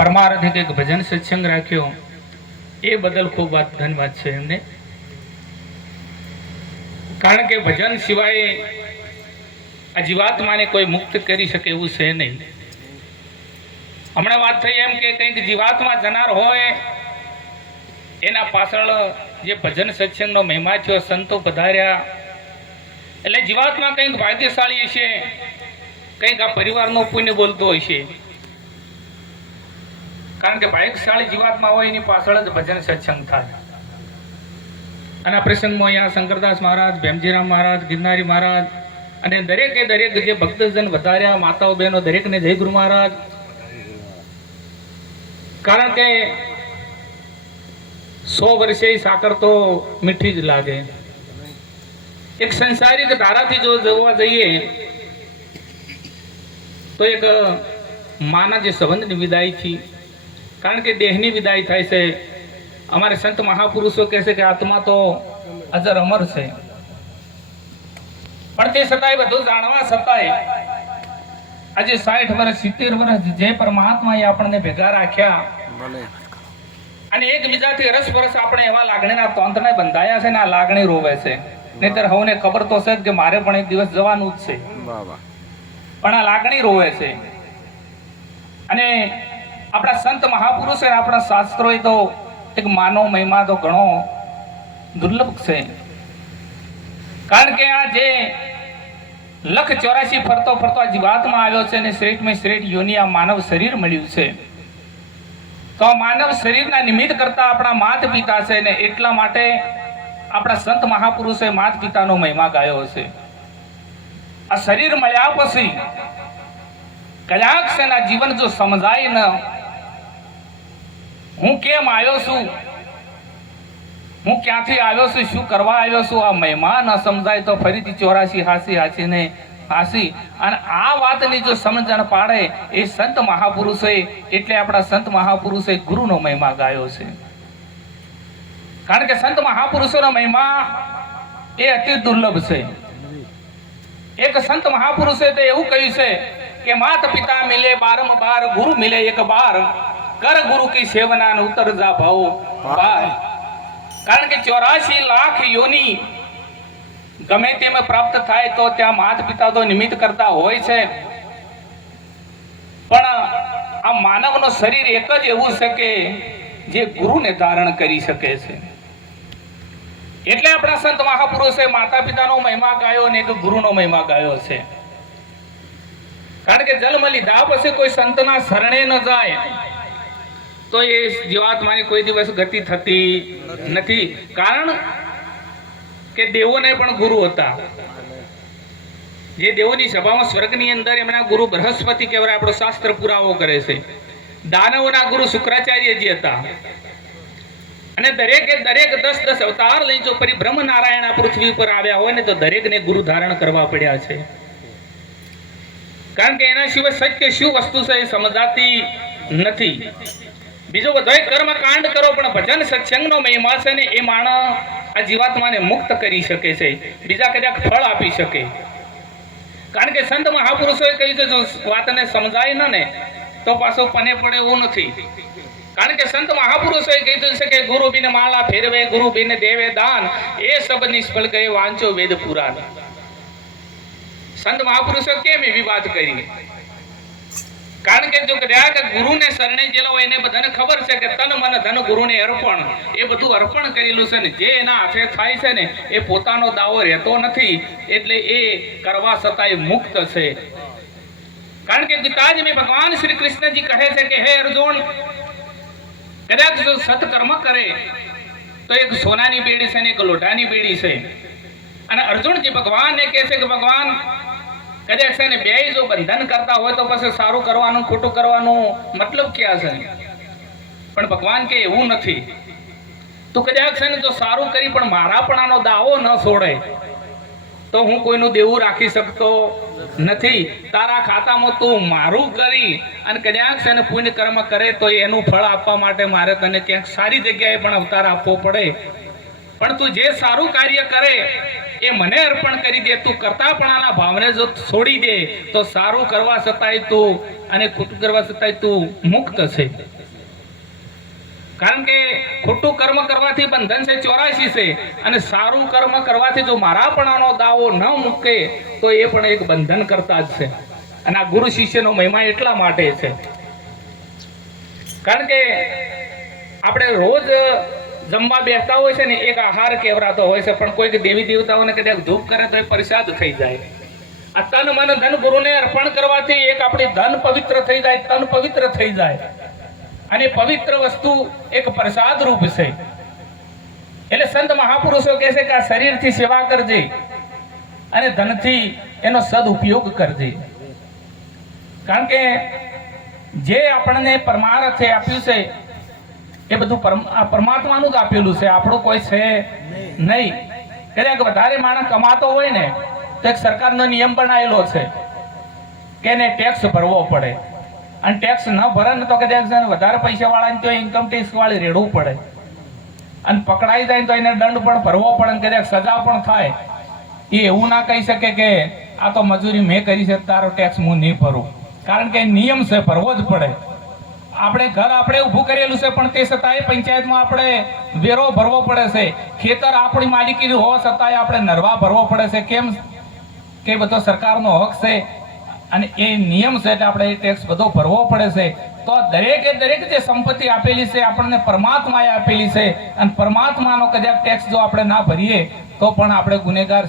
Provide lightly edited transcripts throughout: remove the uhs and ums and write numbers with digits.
પરમાર્થિક એક ભજન સત્સંગ રાખ્યો એ બદલ ખૂબ ધન્યવાદ છે એમને. કારણ કે ભજન સિવાય આ જીવાત્માને કોઈ મુક્ત કરી શકે એવું છે નહીં. હમણાં વાત થઈ એમ કે કંઈક જીવાત્મા જનાર હોય એના પાછળ જે ભજન સત્સંગનો મહિમા થયો, સંતો પધાર્યા, એટલે જીવાત્મા કંઈક ભાગ્યશાળી હશે, કંઈક આ પરિવારનો પુણ્ય બોલતો હશે. કારણ કે ભાગ્યશાળી જીવાત્મા હોય એની પાછળ જ ભજન સત્સંગ થાય. અને આ પ્રસંગમાં અહીંયા શંકરદાસ મહારાજ, ભેમજીરામ મહારાજ, ગિરનારી મહારાજ અને દરેકે દરેક જે ભક્તજન વધાર્યા, માતાઓ બહેનો દરેકને જય ગુરુ મહારાજ. કારણ કે 100 વર્ષે સાકર તો મીઠી જ લાગે. એક સંસારિક ધારાથી જો જોવા જઈએ તો એક માના જે સંબંધની વિદાય છે, કારણ કે દેહની વિદાય થાય છે. અમારે સંત મહાપુરુષો કહે છે કે આત્મા તો અજર અમર છે, પણ તે છતાંય બધું જાણવા છતાંય આજે 60 વર્ષ 70 વર્ષ જે પરમાત્માએ આપણને ભેગા રાખ્યા અને એકબીજાથી રસપરસ આપણે એવા લાગણીના તંત્રને બંધાયા છે ને આ લાગણી રોવે છે. નહીતર હવને ખબર તો છે કે મારે પણ એક દિવસ જવાનું જ છે, પણ આ લાગણી રોવે છે. અને આપણા સંત મહાપુરુષો આપણા શાસ્ત્રોએ તો એક માનવ મહિમા તો ઘણો દુર્લભ છે. કારણ કે આ જે 184 ફરતો ફરતો આ જીવાત્મા આવ્યો છે અને શ્રેષ્ઠમાં શ્રેષ્ઠ યોની આ માનવ શરીર મળ્યું છે. તો આ માનવ શરીરના નિમિત્ત કરતા આપણા માત પિતા છે ને એટલા માટે આપણા સંત મહાપુરુષે માત પિતાનો મહિમા ગાયો છે. આ શરીર મળ્યા પછી કયાક સેના જીવન જો સમજાય ન, હું કેમ આવ્યો છું, હું ક્યાંથી આવ્યો છું, શું કરવા આવ્યો છું, આ મહિમા ન સમજાય તો ફરીથી 84 હાંસી અને આ વાતની જો સમજણ પાડે એ સંત મહાપુરુષે, એટલે આપણા સંત મહાપુરુષે ગુરુનો મહિમા ગાયો છે. કારણ કે સંત મહાપુરુષોનો મહિમા એ અતિ દુર્લભ છે. એક સંત મહાપુરુષે તો એવું કહ્યું છે કે માત પિતા મિલે બારંબાર, ગુરુ મિલે એક બાર, કર ગુરુ કી સેવના ને ઉતર જા ભાવ બાર. કારણ કે 84 લાખ યોની ગમે તેમાં પ્રાપ્ત થાય તો ત્યાં માત પિતા તો નિમિત્ત કરતા હોય છે, પણ આ માનવનો શરીર એક જ એવું છે કે જે ગુરુને ધારણ કરી શકે છે. એટલે આપણા સંત મહાપુરુષે માતા પિતાનો મહિમા ગાયો અને એક ગુરુનો મહિમા ગાયો છે. કારણ કે જન્મ લીધા પછી કોઈ સંતના શરણે ન જાય તો એ જીવાત્માની કોઈ દિવસ ગતિ થતી નથી. કારણ કે દેવોને પણ ગુરુ હતા. જે દેવોની સભામાં સ્વર્ગની અંદર એમના ગુરુ બૃહસ્પતિ કહેવાય, આપણો શાસ્ત્ર પુરાવો કરે છે. દાનવોના ગુરુ શુક્રાચાર્યજી હતા. અને દરેકે દરેક 10 અવતાર લઈ જો પરિભ્રમ નારાયણ પૃથ્વી પર આવ્યા હોય ને તો દરેકને ગુરુ ધારણ કરવા પડ્યા છે. કારણ કે એના સિવાય સત્ય શું વસ્તુ છે એ સમજાતી નથી. બીજો બધોય કર્મકાંડ કરો પણ ભજન સત્સંગનો મહિમા છે ને એ માણસ આ જીવાત્માને મુક્ત કરી શકે છે, બીજા કદાચ ફળ આપી શકે. કારણ કે સંત મહાપુરુષોએ કહ્યું છે જો વાતને સમજાય ને તો પાછો પને પડે એવું નથી. કારણ કે સંત મહાપુરુષોએ કીધું છે કે ગુરુ બિન માળા ફેરવે, ગુરુ બિન દેવે દાન, એ સબ નિષ્ફળ ગયે વાંચો વેદ પુરાણ. સંત મહાપુરુષો કેમ એવી વાત કરી? કારણ કે જો કદાચ ગુરુને શરણે જેલો હોય એને બધાને ખબર છે કે તન મન ધન ગુરુને અર્પણ, એ બધું અર્પણ કરેલું છે ને જે એના હાથે થાય છે ને એ પોતાનો દાવો રહેતો નથી, એટલે એ કરવા છતાંય મુક્ત છે. કારણ કે ગીતાજી ભગવાન શ્રી કૃષ્ણજી કહે છે કે હે અર્જુન, કદાચ જો સત્કર્મ કરે તો એક સોનાની બેડી છે ને એક લોઢાની બેડી છે. અને અર્જુનજી ભગવાનને કહે છે કે ભગવાન કદાચ છે ને બે જો બંધન કરતા હોય તો પછી સારું કરવાનું ખોટું કરવાનું મતલબ ક્યાં છે? પણ ભગવાન કે એવું નથી. તું કદાચ છે ને જો સારું કરી પણ મારા પણ આનો દાવો ન છોડે તો હું કોઈનું દેવું રાખી શકતો નથી. તારા ખાતામાં તું મારું કરી અને કદાચ છે ને પુણ્ય કર્મ કરે તો એનું ફળ આપવા માટે મારે તને ક્યાંક સારી જગ્યાએ પણ અવતાર આપવો પડે. પણ તું જે સારું કાર્ય કરે એ મને અર્પણ કરી દે, તું કરતાપણાના ભાવને જો છોડી દે તો સારું કરવા છતાંય તું અને ખોટું કરવા છતાંય તું મુક્ત છે. કારણ કે ખોટું કર્મ કરવાથી બંધન છે 84 છે, અને સારું કર્મ કરવાથી જો મારાપણાનો દાવો ન મૂકે તો એ પણ એક બંધન કરતા જ છે. અને આ ગુરુ શિષ્યનો મહિમા એટલા માટે છે કારણ કે આપણે રોજ જમવા બેસતા હોય છે ને એક આહાર કેવરાતો હોય છે, પણ કોઈક દેવી દેવતાઓને કદાચ ધૂપ કરે તો એ પ્રસાદ થઈ જાય. આ તન મન ધન ગુરુને અર્પણ કરવાથી એક આપણી ધન પવિત્ર થઈ જાય, તન પવિત્ર થઈ જાય, અને પવિત્ર વસ્તુ એક પ્રસાદ રૂપ છે. એટલે સંત મહાપુરુષો કહે છે કે આ શરીરથી સેવા કરજે અને ધનથી એનો સદઉપયોગ કરજે. કારણ કે જે આપણને પરમાર્થે આપ્યું છે એ બધું પરમાત્માનું જ આપેલું છે, આપણું કોઈ છે નહીં. કદાચ વધારે માણસ કમાતો હોય ને તો એક સરકારનો નિયમ બનાવેલો છે કે એને ટેક્સ ભરવો પડે, અને ટેક્સ ન ભરે ને તો કદાચ વધારે પૈસા વાળાને તો ઇન્કમ ટેક્સ વાળી રેડવું પડે, અને પકડાઈ જાય તો એને દંડ પણ ભરવો પડે, અને કદાચ સજા પણ થાય. એ એવું ના કહી શકે કે આ તો મજૂરી મેં કરી છે તારો ટેક્સ હું નહીં ભરું, કારણ કે નિયમ છે, ભરવો જ પડે. આપણે ઘર આપણે ઊભું કરેલું છે પણ તે છતાંય પંચાયતમાં આપણે વેરો ભરવો પડે છે. ખેતર આપણી માલિકીનું હોવા છતાંય આપણે નરવા ભરવો પડે છે. કેમ કે બધો સરકારનો હક છે અને એ નિયમ છે, એટલે આપણે ટેક્સ બધો ભરવો પડે છે. તો દરેકે દરેક જે સંપત્તિ આપેલી છે આપણને પરમાત્માએ આપેલી છે, અને પરમાત્માનો કદાચ ટેક્સ જો આપણે ના ભરીએ તો પણ આપણે ગુનેગાર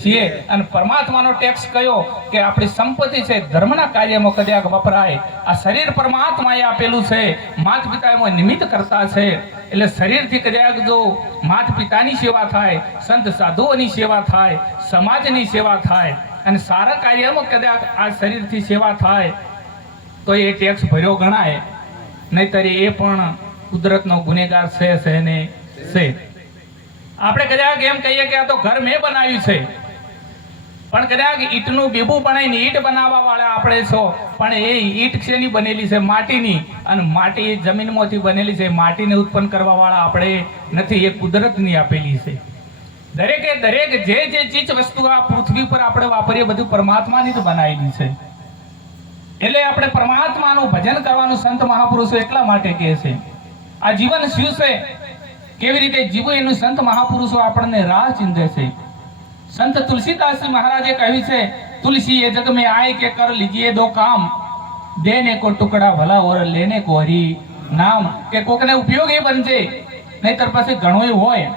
છીએ. અને પરમાત્માનો ટેક્સ કયો કે આપણી સંપત્તિ છે, ધર્મના કાર્યમાં કદાચ વપરાય. આ શરીર પરમાત્માએ આપેલું છે, માતા પિતા એમાં નિમિત્ત કરતા છે. એટલે શરીરથી કદાચ જો માતા પિતાની સેવા થાય, સંત સાધુઓની સેવા થાય, સમાજની સેવા થાય, અને સારા કાર્યમાં કદાચ આ શરીરથી સેવા થાય તો એ ટેક્સ ભર્યો ગણાય, નહીતર એ પણ કુદરતનો ગુનેગાર છે ને છે. આપણે કદાચ એમ કહીએ કે આ તો ઘર મેં બનાવ્યું છે, પણ કદાચ ઈંટનું બીબું બનાવીને ઈંટ બનાવવા વાળા આપણે છો, પણ એ ઈંટ શેની બનેલી છે? માટીની. અને માટી જમીનમાંથી બનેલી છે, માટીને ઉત્પન્ન કરવા વાળા આપણે નથી, એ કુદરતની આપેલી છે. દરેકે દરેક જે ચીજ વસ્તુ આ પૃથ્વી પર આપણે વાપરીએ બધું પરમાત્માની જ બનાવેલી છે. એટલે આપણે પરમાત્માનું ભજન કરવાનું સંત મહાપુરુષો એટલા માટે કહે છે. આ જીવન શું છે, કેવી રીતે જીવવું એનું સંત મહાપુરુષો આપણને રાહ ચીંધે છે. संत तुलसीदास महाराजे કહ્યું છે, तुलसी ये जग में आए के कर लीजिए दो काम, देने को टुकड़ा भला और लेने को हरि नाम. કે કોકને ઉપયોગી બનજે, નહીતર પછી ઘણું હોય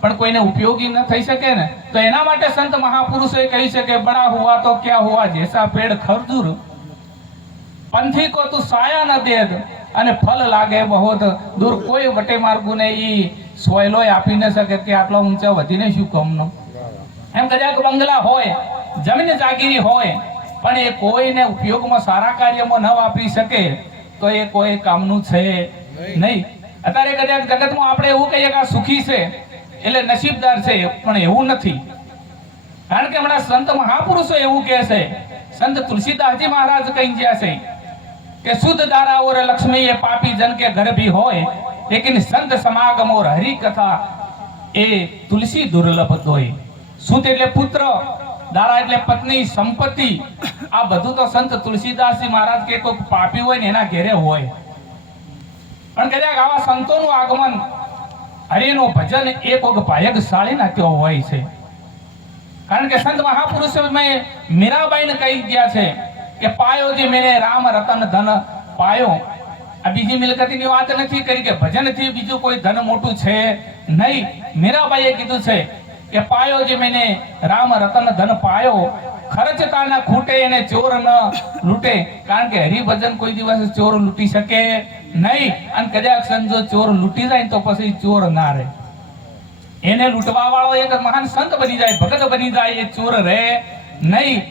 પણ કોઈને ઉપયોગી ન થઈ શકે ને, તો એના માટે સંત મહાપુરુષોએ કહ્યું છે કે બડા હુआ तो क्या हुआ, जैसा पेड़ खरदूर, पंथी को तू साया न दे અને ફલ લાગે બહોત દૂર. કોઈ વટે માર્ગુને ઈ સોયલોય આપી ન શકે કે આટલો ઊંચા વધીને શું કામનો. એમ કદાચ બંગલા હોય, જમીન જાગીરી હોય, પણ એ કોઈને ઉપયોગમાં સારા કાર્યમાં ન વાપરી શકે તો એ કોઈ કામનું છે નહીં. અત્યારે કદાચ જગતમાં આપણે એવું કહીએ કે આ સુખી છે એટલે નસીબદાર છે, પણ એવું નથી. કારણ કે હમણાં સંત મહાપુરુષો એવું કહે છે, સંત तुलसीदासजी महाराज કહી ગયા છે કે શુદ્ધ दारा और लक्ष्मी ये पापी जन के घर भी હોય, लेकिन संत समागम और हरि कथा એ તુલસી દુર્લભ હોય. શુદ્ધ એટલે પુત્ર, દારા એટલે પત્ની, સંપત્તિ, આ બધું તો સંત तुलसीदासजी महाराज કે કોઈ પાપી હોય ને એના ઘેરે હોય. પણ કદાચ આવા સંતોનું આગમન, હરિનું ભજન એક ભાગ્યશાળી ના ત્યાં હોય છે. કારણ કે સંત મહાપુરુષો મીરાબાઈને કહી ગયા છે કે પાયો જે મેને રામ રતન ધન પાયો. આ બીજી મિલકતીની વાત નથી કરી કે ભજનથી બીજું કોઈ ધન મોટું છે નહીં. મીરાબાઈએ કીધું છે કે પાયો જે મેને રામ રતન ધન પાયો, ખર્ચતા ના ખૂટે એને ચોર ન લૂટે. કારણ કે હરિભજન કોઈ દિવસ ચોર લૂટી શકે નહીં, અને કદાચ સંજો ચોર લૂટી જાય તો પછી ચોર ના રહે. એને લૂંટવા વાળો એક મહાન સંત બની જાય, ભગત બની જાય, એ ચોર રહે નહીં.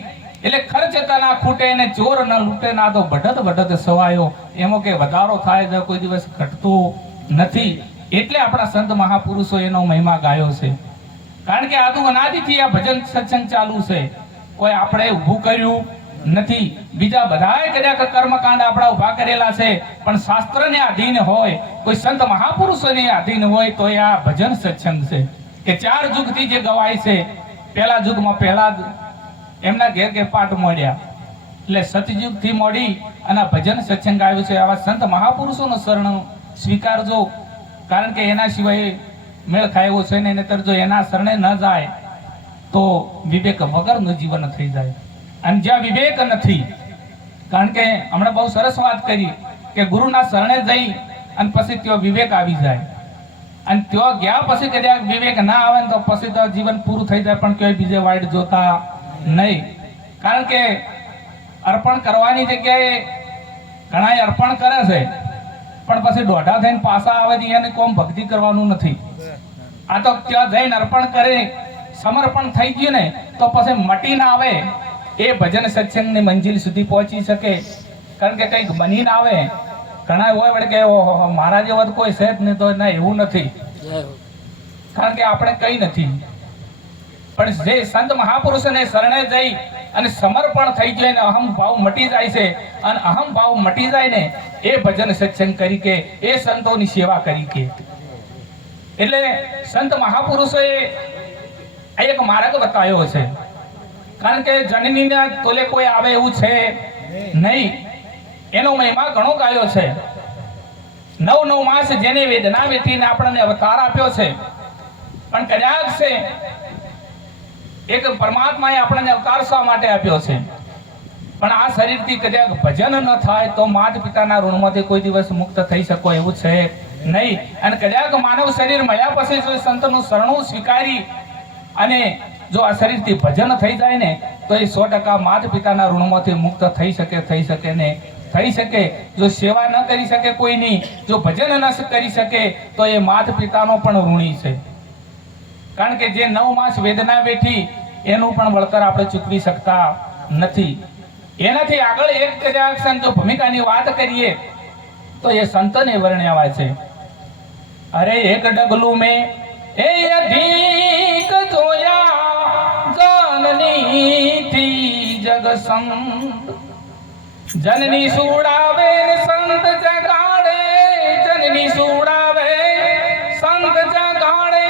એટલે ખર્ચતા ના ખૂટે એને ચોર ન લૂટે, ના તો બઢત સવાયો. એમાં કે વધારો થાય તો કોઈ દિવસ ઘટતું નથી. એટલે આપણા સંત મહાપુરુષો એનો મહિમા ગાયો છે. કારણ કે આદુ અનાદિથી આ ભજન સત્સંગ ચાલુ છે, કોઈ આપણે ઊભું કર્યું નથી. બીજા બધાય કદાચ કર્મકાંડ આપણા ઉભા કરેલા છે, પણ શાસ્ત્રને આધીન હોય, કોઈ સંત મહાપુરુષોને આધીન હોય તો એ આ ભજન સત્સંગ છે કે 4 યુગથી જે ગવાય છે. પહેલા યુગમાં પહેલા એમના ઘેર ઘેર પાઠ મળ્યા, એટલે સતયુગથી મોડી અને ભજન સત્સંગ આવ્યું છે. આવા સંત મહાપુરુષોનો શરણ સ્વીકારજો, કારણ કે એના સિવાય મેળ ખાય એવો છે ને. નહીતર જો એના શરણે ન જાય તો વિવેક વગરનું જીવન થઈ જાય. અને જ્યાં વિવેક નથી, કારણ કે હમણાં બહુ સરસ વાત કરી કે ગુરુના શરણે જઈ અને પછી ત્યાં વિવેક આવી જાય, અને ત્યાં ગયા પછી કદાચ વિવેક ના આવે ને તો પછી તો જીવન પૂરું થઈ જાય, પણ કોઈ બીજે વાઈટ જોતા નહીં. કારણ કે અર્પણ કરવાની જગ્યાએ ઘણા અર્પણ કરે છે, પણ પછી દોઢા થઈને પાછા આવે છે, એને કોમ ભક્તિ કરવાનું નથી. આ તો ત્યાં જઈને અર્પણ કરે, સમર્પણ થઈ ગયું ને તો પછી મટી ના આવે, એ ભજન સત્સંગની મંજિલ સુધી પહોંચી શકે. કારણ કે કંઈક બનીને આવે. ઘણા હોય વળે કે મારા જેવા કોઈ છે જ નહીં, તો ના, એવું નથી. કારણ કે આપણે કઈ નથી, પણ જે સંત મહાપુરુષોને શરણે જઈ અને સમર્પણ થઈ જાય ને અહમ ભાવ મટી જાય છે, અને અહમ ભાવ મટી જાય ને એ ભજન સત્સંગ કરી કે એ સંતોની સેવા કરી કે. એટલે સંત મહાપુરુષોએ એક માર્ગ બતાવ્યો છે. કારણ કે જનનીના તોલે કોઈ આવે એવું છે નહીં. એનો મહિમા ઘણો ગાયો છે. 9 માસ જેને વેદના વેઠીને આપણને અવતાર આપ્યો છે, પણ કદાચ છે એક પરમાત્માએ આપણને અવતાર શા માટે આપ્યો છે, પણ આ શરીરથી કદાચ ભજન ન થાય તો માતા પિતાના ઋણમાંથી કોઈ દિવસ મુક્ત થઈ શકો એવું છે નહીં. અને કદાચ માનવ શરીર મળ્યા પછી જો સંતનું શરણું સ્વીકારી અને જો આ શરીરથી ભજન થઈ જાય ને તો એ 100% માતા પિતાના ઋણમાંથી મુક્ત થઈ શકે ને થઈ શકે. જો સેવા ન કરી શકે કોઈની, જો ભજન ન કરી શકે તો એ માતા પિતાનો પણ ઋણી છે. કારણ કે જે 9 માસ વેદના વેઠી એનું પણ વળતર આપણે ચૂકવી શકતા નથી. એનાથી આગળ એક કદાચ જો ભૂમિકાની વાત કરીએ તો એ સંતને વર્ણ્યા છે. અરે એક ડગલું મેં એ અધિક જોયા જનનીથી જગ સંત, જનની સુડાવે સંત જગાડે, જનની સુડાવે સંત જગાડે,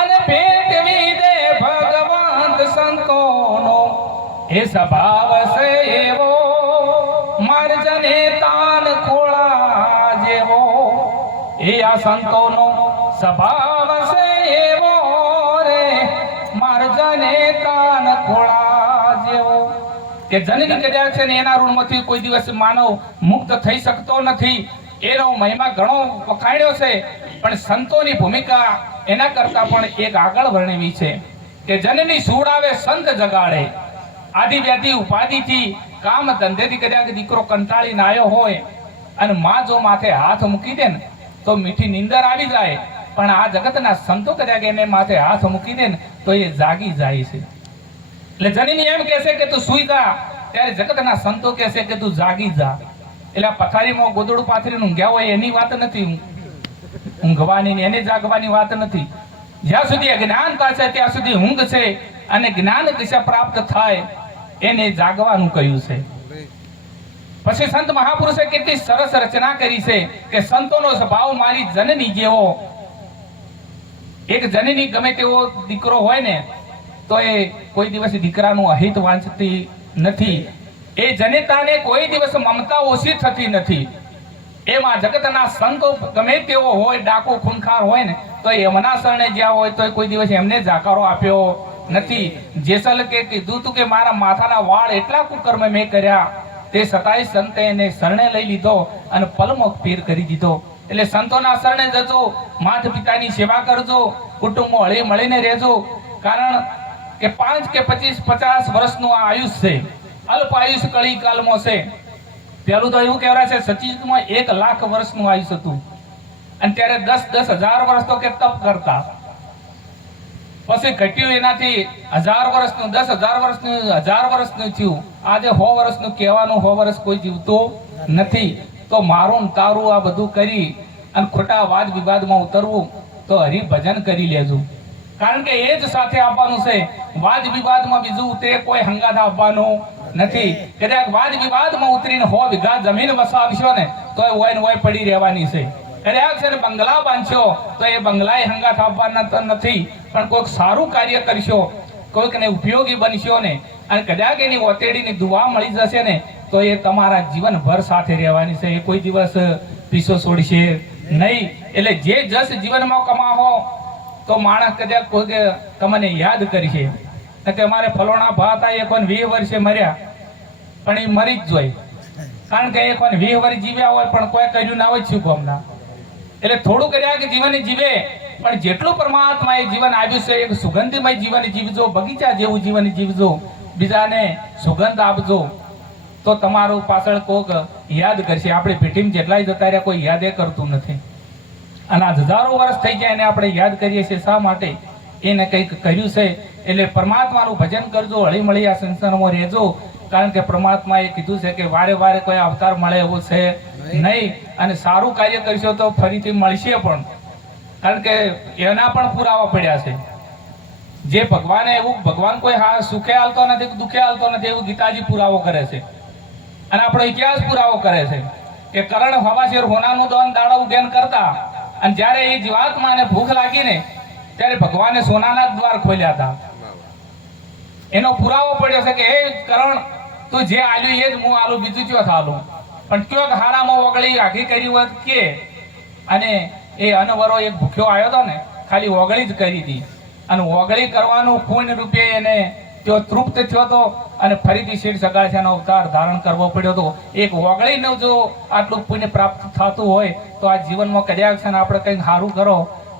અને ભેટવી દે ભગવંત સંતોનો એ સ્વભાવ છે એવો, માર્જને તાન ખોળા જેવો. એ આ સંતોનો સ્વભાવ છે એવો રે, માર્જને તાન ખોળા જેવો. કે જનની કદાચ છે ને એના ઋણમાંથી કોઈ દિવસ માનવ મુક્ત થઈ શકતો નથી. એનો મહિમા ઘણો વખાણ્યો છે, પણ સંતોની ભૂમિકા એના કરતા પણ એક આગળ વર્ણવી છે કે જનની સુડાવે સંત જગાડે. આદિ વ્યાધિ ઉપાધિથી કામ ધંધેથી કદાચ દીકરો કંટાળીને આવ્યો હોય અને માં જો માથે હાથ મૂકી દે ને તો મીઠી નીંદર આવી જાય, પણ આ જગતના સંતો કદાચ એને માથે હાથ મૂકી દે ને તો એ જાગી જાય છે. એટલે જનની એમ કહેશે કે તું સુઈ જા, ત્યારે જગતના સંતો કહેશે કે તું જાગી જા. એટલે પથારીમાં ગોદડું પાથરીને ઊંઘ્યા હોય એની વાત નથી, ઊંઘવાની એને જાગવાની વાત નથી. જ્યાં સુધી અજ્ઞાનતા છે ત્યાં સુધી ઊંઘ છે, અને જ્ઞાન દિશા પ્રાપ્ત થાય એને જાગવાનું કહ્યું છે. પછી સંત મહાપુરુષે કેટલી સરસ રચના કરી છે કે સંતોનો સ્વભાવ મારી જનની જેવો. એક જનની ગમે તેવો દીકરો હોય ને તો એ કોઈ દિવસ દીકરાનું અહિત વાંચતી નથી. એ જનિતાને કોઈ દિવસ મમતા ઓછી થતી નથી. એમાં જગતના સંતો ગમે તેવો હોય, ડાકો ખૂનખાર હોય ને તો એમના શરણે જ્યાં હોય તો કોઈ દિવસ એમને જાકારો આપ્યો નથી. જેસલ કે કીધું તું કે મારા માથાના વાળ એટલા કુકર્મ મેં કર્યા, તે છતાંય સંતે એને શરણે લઈ લીધો અને પલમો પીર કરી દીધો. એટલે સંતોના શરણે જજો, માતા પિતાની સેવા કરજો, કુટુંબો હળી મળીને રહેજો. કારણ કે 5 કે 25 50 વર્ષનું આ આયુષ છે, અલ્પ આયુષ કળી કાલમાં છે. પેલું તો એવું કહેવાય છે સચિતમાં 1 લાખ વર્ષનું આયુષ હતું, અને ત્યારે 10,000 વર્ષ તો કે તપ કરતા. પછી ઘટ્યું એનાથી 1000 વર્ષનું, 10,000 વર્ષનું, 1000 વર્ષનું થયું. આજે 100 વર્ષનું કહેવાનું, 100 વર્ષ કોઈ જીવતો નથી. તો મારું તારું આ બધું કરી અને ખોટા વાદ વિવાદમાં ઉતરવું તો હરિભજન કરી લેજો. કારણ કે એ જ સાથે આપવાનું છે. વાદ વિવાદમાં બીજું તે કોઈ હંગાત આપવાનો નથી. કદાચ વાદ વિવાદમાં ઉતરીને 100 વીઘા જમીન વસાવશો ને તો એ હોય ને હોય પડી રહેવાની છે. કદાચ છે ને બંગલા બાંધશો તો એ બંગલાએ હંગાથ આપવાના નથી, પણ કોઈક સારું કાર્ય કરશો, કોઈકને ઉપયોગી બનશો ને અને કદાચ એની ઓતેડીની દુઆ મળી જશે ને તો એ તમારા જીવનભર સાથે રહેવાની છે. એ કોઈ દિવસ પીછો છોડશે નહીં. એટલે જે જસ જીવનમાં કમાવો તો માણસ કદાચ કોઈ તમને યાદ કરશે કે અમારે ફલોણા ભા હતા એ કોઈ 20 વર્ષે મર્યા પણ એ મરી જ જોઈ, કારણ કે એ કોઈ 20 વર્ષ જીવ્યા હોય પણ કોઈ કર્યું ના હોય શું કોમના. એટલે થોડું કર્યા કે જીવન જીવે, પણ જેટલું પરમાત્મા એ જીવન આપ્યું છે એક સુગંધમય જીવન જીવજો, બગીચા જેવું જીવન જીવજો, બીજાને સુગંધ આપજો તો તમારું પાછળ કોક યાદ કરશે. આપણે પેઢીમાં જેટલાય જતા રહ્યા કોઈ યાદ કરતું નથી, અને આ હજારો વર્ષ થઈ જાય એને આપણે યાદ કરીએ છીએ શા માટે? એને કંઈક કર્યું છે. એટલે પરમાત્માનું ભજન કરજો, હળી મળી આ સંસારમાં રહેજો, કારણ કે પરમાત્માએ કીધું છે કે વારે વારે કોઈ અવતાર મળે એવું છે નહીં, અને સારું કાર્ય કરશો તો ફરીથી મળશે પણ, કારણ કે એના પણ પુરાવા પડ્યા છે. જે ભગવાને એવું ભગવાન કોઈ સુખે હાલતો નથી દુખે હાલતો નથી એવું ગીતાજી પુરાવો કરે છે, અને આપણો ઇતિહાસ પુરાવો કરે છે કે કરણ હવાશેર હોનાનું દન દાડા ઉગેન કરતા, અને જ્યારે એ જીવાત્માને ભૂખ લાગી ને ત્યારે ભગવાને સોનાના દ્વાર ખોલ્યા હતા. એનો પુરાવો પડ્યો છે કે હે કરણ, તું જે આલ્યું એ જ હું આલું, બીજું ક્યો થાલું, પણ કયો હારામાં ઓગળી આખી કરી હોત કે. અને એ અનવરો એક ભૂખ્યો આવ્યો હતો ને, ખાલી ઓગળી જ કરી હતી, અને ઓગળી કરવાનું પુણ્ય રૂપે એને તેઓ તૃપ્ત થયો હતો, અને ફરીથી શેઠ સગાસિયાનો અવતાર ધારણ કરવો પડ્યો હતો. એક ઓગળીનું જો આટલું પુણ્ય પ્રાપ્ત થતું હોય તો આ જીવનમાં કદાચ છે ને આપણે કંઈક સારું કરો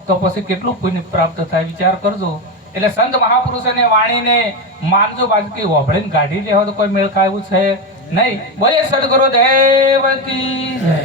તો પછી કેટલું પુણ્ય પ્રાપ્ત થાય વિચાર કરજો. એટલે સંત મહાપુરુષોને વાણીને માનજો, બાકી હોભળીને કાઢી લેવા તો કોઈ મેળ ખાય એવું છે નહીં. બોલે સદગુરુ દેવ કી જય.